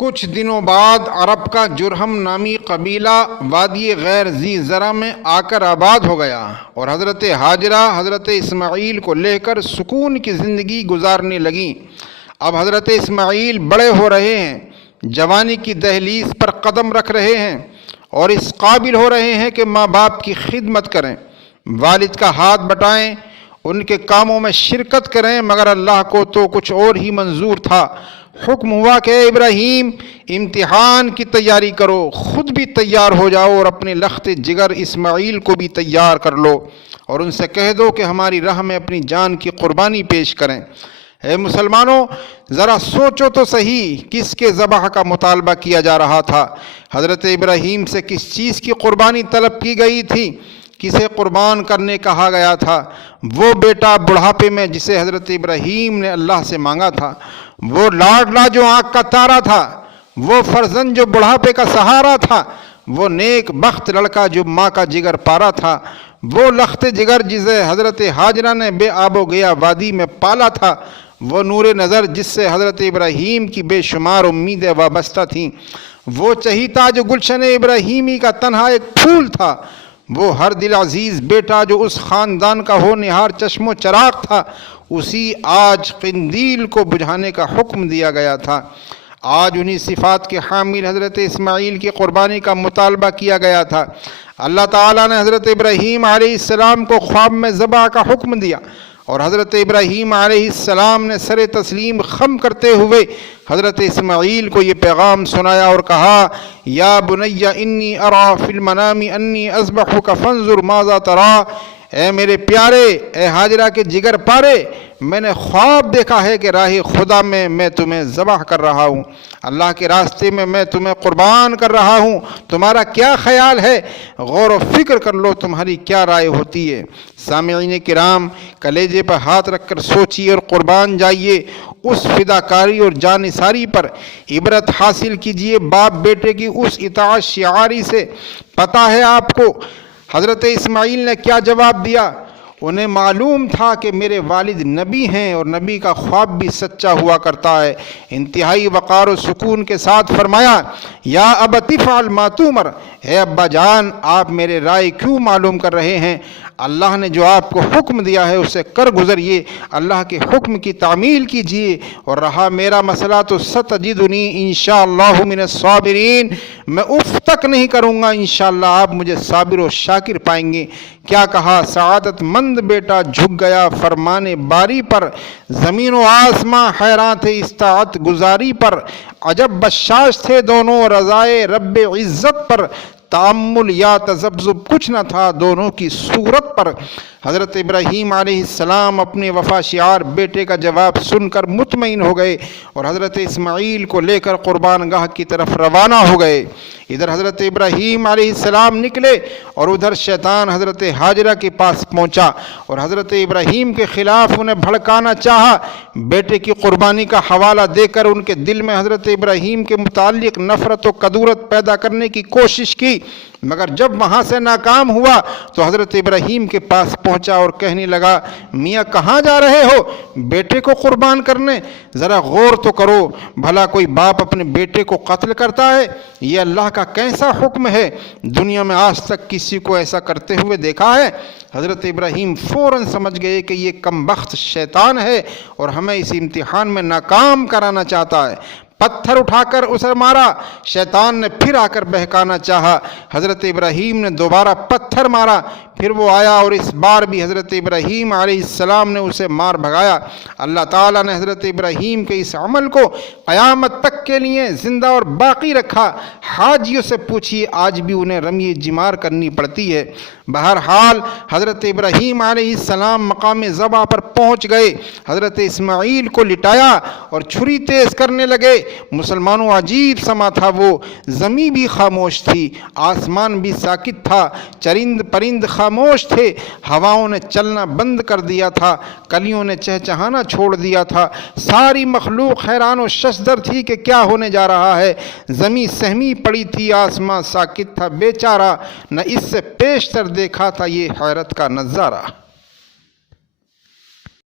کچھ دنوں بعد عرب کا جرہم نامی قبیلہ وادی غیر ذی زرع میں آ کر آباد ہو گیا اور حضرت ہاجرہ حضرت اسماعیل کو لے کر سکون کی زندگی گزارنے لگیں۔ اب حضرت اسماعیل بڑے ہو رہے ہیں، جوانی کی دہلیز پر قدم رکھ رہے ہیں اور اس قابل ہو رہے ہیں کہ ماں باپ کی خدمت کریں، والد کا ہاتھ بٹائیں، ان کے کاموں میں شرکت کریں، مگر اللہ کو تو کچھ اور ہی منظور تھا۔ حکم ہوا کہ اے ابراہیم، امتحان کی تیاری کرو، خود بھی تیار ہو جاؤ اور اپنے لخت جگر اسماعیل کو بھی تیار کر لو اور ان سے کہہ دو کہ ہماری راہ میں اپنی جان کی قربانی پیش کریں۔ اے مسلمانوں، ذرا سوچو تو صحیح، کس کے ذبح کا مطالبہ کیا جا رہا تھا؟ حضرت ابراہیم سے کس چیز کی قربانی طلب کی گئی تھی؟ کسے قربان کرنے کہا گیا تھا؟ وہ بیٹا بڑھاپے میں جسے حضرت ابراہیم نے اللہ سے مانگا تھا، وہ لاڈلا جو آنکھ کا تارا تھا، وہ فرزند جو بڑھاپے کا سہارا تھا، وہ نیک بخت لڑکا جو ماں کا جگر پارا تھا، وہ لخت جگر جسے حضرت ہاجرہ نے بے آب و گیا وادی میں پالا تھا، وہ نور نظر جس سے حضرت ابراہیم کی بے شمار امیدیں وابستہ تھیں، وہ چہیتا جو گلشن ابراہیمی کا تنہا ایک پھول تھا، وہ ہر دل عزیز بیٹا جو اس خاندان کا ہونہار چشم و چراغ تھا، اسی آج قندیل کو بجھانے کا حکم دیا گیا تھا۔ آج انہی صفات کے حامل حضرت اسماعیل کی قربانی کا مطالبہ کیا گیا تھا۔ اللہ تعالیٰ نے حضرت ابراہیم علیہ السلام کو خواب میں ذبح کا حکم دیا اور حضرت ابراہیم علیہ السلام نے سر تسلیم خم کرتے ہوئے حضرت اسماعیل کو یہ پیغام سنایا اور کہا، یا بنی انی ارا فی المنام انی اذبحک فانظر ماذا ترا۔ اے میرے پیارے، اے ہاجرہ کے جگر پارے، میں نے خواب دیکھا ہے کہ راہ خدا میں تمہیں ذبح کر رہا ہوں، اللہ کے راستے میں تمہیں قربان کر رہا ہوں، تمہارا کیا خیال ہے؟ غور و فکر کر لو، تمہاری کیا رائے ہوتی ہے؟ سامعین کرام، کلیجے پر ہاتھ رکھ کر سوچیے اور قربان جائیے، اس فداکاری اور جانثاری پر عبرت حاصل کیجیے، باپ بیٹے کی اس اطاعت شعاری سے۔ پتہ ہے آپ کو حضرت اسماعیل نے کیا جواب دیا؟ انہیں معلوم تھا کہ میرے والد نبی ہیں اور نبی کا خواب بھی سچا ہوا کرتا ہے۔ انتہائی وقار و سکون کے ساتھ فرمایا، یا ابت افعل ما تؤمر، اے ابا جان، آپ میرے رائے کیوں معلوم کر رہے ہیں؟ اللہ نے جو آپ کو حکم دیا ہے اسے کر گزریے، اللہ کے حکم کی تعمیل کیجیے، اور رہا میرا مسئلہ تو ستجدنی انشاءاللہ من الصابرین، میں اف تک نہیں کروں گا، انشاءاللہ آپ مجھے صابر و شاکر پائیں گے۔ کیا کہا؟ سعادت مند بیٹا جھک گیا فرمان باری پر، زمین و آسماں حیران تھے استطاعت گزاری پر، عجب بشاش تھے دونوں رضائے رب عزت پر، تأمل یا تذبذب کچھ نہ تھا دونوں کی صورت پر۔ حضرت ابراہیم علیہ السلام اپنے وفا شعار بیٹے کا جواب سن کر مطمئن ہو گئے اور حضرت اسماعیل کو لے کر قربان گاہ کی طرف روانہ ہو گئے۔ ادھر حضرت ابراہیم علیہ السلام نکلے اور ادھر شیطان حضرت ہاجرہ کے پاس پہنچا اور حضرت ابراہیم کے خلاف انہیں بھڑکانا چاہا۔ بیٹے کی قربانی کا حوالہ دے کر ان کے دل میں حضرت ابراہیم کے متعلق نفرت و کدورت پیدا کرنے کی کوشش کی، مگر جب وہاں سے ناکام ہوا تو حضرت ابراہیم کے پاس پہنچا اور کہنے لگا، میاں کہاں جا رہے ہو؟ بیٹے کو قربان کرنے؟ ذرا غور تو کرو، بھلا کوئی باپ اپنے بیٹے کو قتل کرتا ہے؟ یہ اللہ کا کیسا حکم ہے؟ دنیا میں آج تک کسی کو ایسا کرتے ہوئے دیکھا ہے؟ حضرت ابراہیم فوراً سمجھ گئے کہ یہ کمبخت شیطان ہے اور ہمیں اس امتحان میں ناکام کرانا چاہتا ہے۔ پتھر اٹھا کر اسے مارا۔ شیطان نے پھر آ کر بہکانا چاہا، حضرت ابراہیم نے دوبارہ پتھر مارا، پھر وہ آیا اور اس بار بھی حضرت ابراہیم علیہ السلام نے اسے مار بھگایا۔ اللہ تعالیٰ نے حضرت ابراہیم کے اس عمل کو قیامت تک کے لیے زندہ اور باقی رکھا۔ حاجیوں سے پوچھیے، آج بھی انہیں رمی جمار کرنی پڑتی ہے۔ بہرحال حضرت ابراہیم علیہ السلام مقام ذبح پر پہنچ گئے، حضرت اسماعیل کو لٹایا اور چھری تیز کرنے لگے۔ مسلمانوں، عجیب سما تھا وہ، زمین بھی خاموش تھی، آسمان بھی ساکت تھا، چرند پرند خاموش تھے، ہواؤں نے چلنا بند کر دیا تھا، کلیوں نے چہچہانا چھوڑ دیا تھا، ساری مخلوق حیران و ششدر تھی کہ کیا ہونے جا رہا ہے۔ زمین سہمی پڑی تھی، آسمان ساکت تھا، بیچارہ نہ اس سے پیشتر دیکھا تھا یہ حیرت کا نظارہ۔